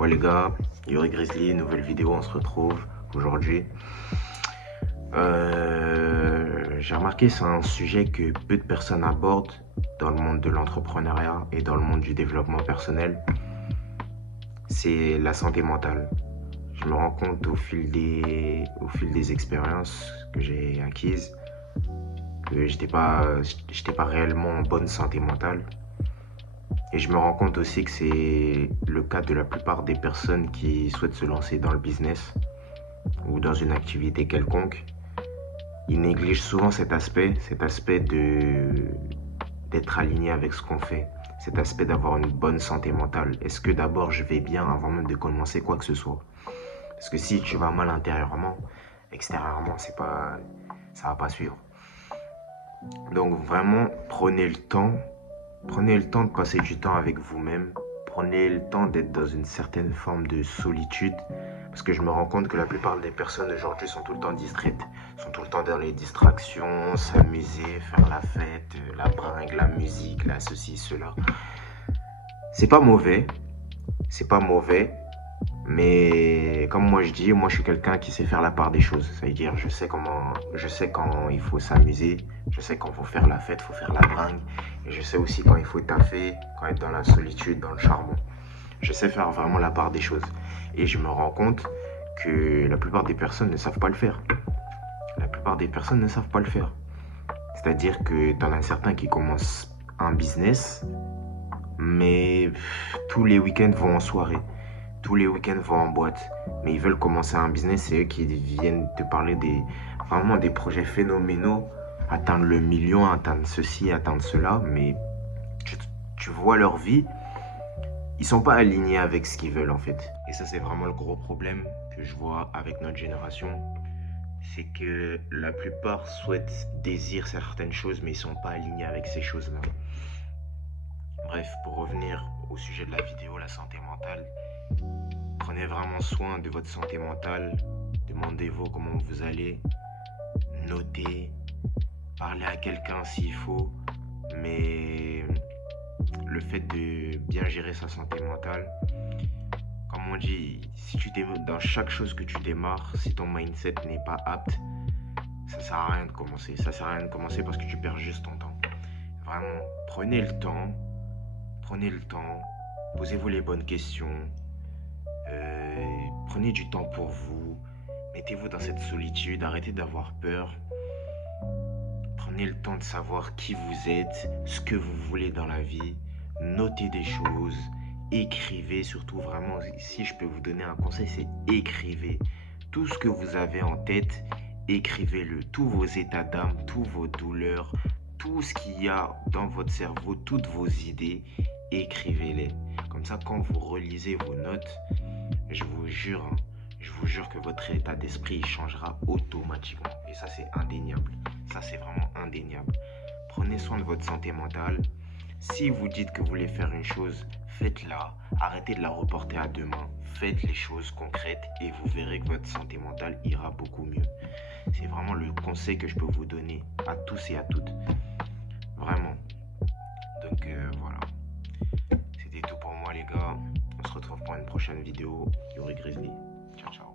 Ouais les gars, Yuri Grizzly, nouvelle vidéo, on se retrouve aujourd'hui. J'ai remarqué c'est un sujet que peu de personnes abordent dans le monde de l'entrepreneuriat et dans le monde du développement personnel. C'est la santé mentale. Je me rends compte au fil des expériences que j'ai acquises que j'étais pas réellement en bonne santé mentale. Et je me rends compte aussi que c'est le cas de la plupart des personnes qui souhaitent se lancer dans le business ou dans une activité quelconque. Ils négligent souvent cet aspect d'être aligné avec ce qu'on fait, cet aspect d'avoir une bonne santé mentale. Est-ce que d'abord je vais bien avant même de commencer quoi que ce soit? Parce que si tu vas mal intérieurement, extérieurement, ça va pas suivre. Donc vraiment, prenez le temps de passer du temps avec vous-même. Prenez le temps d'être dans une certaine forme de solitude. Parce que je me rends compte que la plupart des personnes aujourd'hui sont tout le temps distraites. Sont tout le temps dans les distractions, s'amuser, faire la fête, la bringue, la musique, la ceci, cela. C'est pas mauvais. C'est pas mauvais. Mais comme moi je dis, moi je suis quelqu'un qui sait faire la part des choses. Ça veut dire, je sais quand il faut s'amuser, je sais quand il faut faire la fête, il faut faire la bringue, et je sais aussi quand il faut taffer, quand être dans la solitude, dans le charbon. Je sais faire vraiment la part des choses. Et je me rends compte que la plupart des personnes ne savent pas le faire. La plupart des personnes ne savent pas le faire. C'est-à-dire que t'en as certains qui commencent un business, mais tous les week-ends vont en soirée. Tous les week-ends vont en boîte, mais ils veulent commencer un business, c'est eux qui viennent te parler vraiment des projets phénoménaux, atteindre le million, atteindre ceci, atteindre cela, mais tu vois leur vie, ils sont pas alignés avec ce qu'ils veulent en fait. Et ça c'est vraiment le gros problème que je vois avec notre génération, c'est que la plupart désirent certaines choses, mais ils sont pas alignés avec ces choses-là. Bref, pour revenir au sujet de la vidéo, la santé mentale, prenez vraiment soin de votre santé mentale. Demandez-vous comment vous allez. Notez. Parlez à quelqu'un s'il faut. Mais le fait de bien gérer sa santé mentale, comme on dit, dans chaque chose que tu démarres, si ton mindset n'est pas apte, ça sert à rien de commencer. Ça sert à rien de commencer parce que tu perds juste ton temps. Vraiment, prenez le temps. Prenez le temps. Posez-vous les bonnes questions. Prenez du temps pour vous, mettez-vous dans cette solitude, arrêtez d'avoir peur. Prenez le temps de savoir qui vous êtes, ce que vous voulez dans la vie, notez des choses, écrivez surtout vraiment. Si je peux vous donner un conseil, c'est écrivez. Tout ce que vous avez en tête, écrivez-le. Tous vos états d'âme, toutes vos douleurs, tout ce qu'il y a dans votre cerveau, toutes vos idées, écrivez-les. Comme ça, quand vous relisez vos notes, je vous jure que votre état d'esprit changera automatiquement. Et ça, c'est indéniable. Ça, c'est vraiment indéniable. Prenez soin de votre santé mentale. Si vous dites que vous voulez faire une chose, faites-la. Arrêtez de la reporter à demain. Faites les choses concrètes et vous verrez que votre santé mentale ira beaucoup mieux. C'est vraiment le conseil que je peux vous donner à tous et à toutes. Vraiment. Donc voilà. C'était tout pour moi les gars. On se retrouve pour une prochaine vidéo. Yuri Grizzly. Ciao, ciao.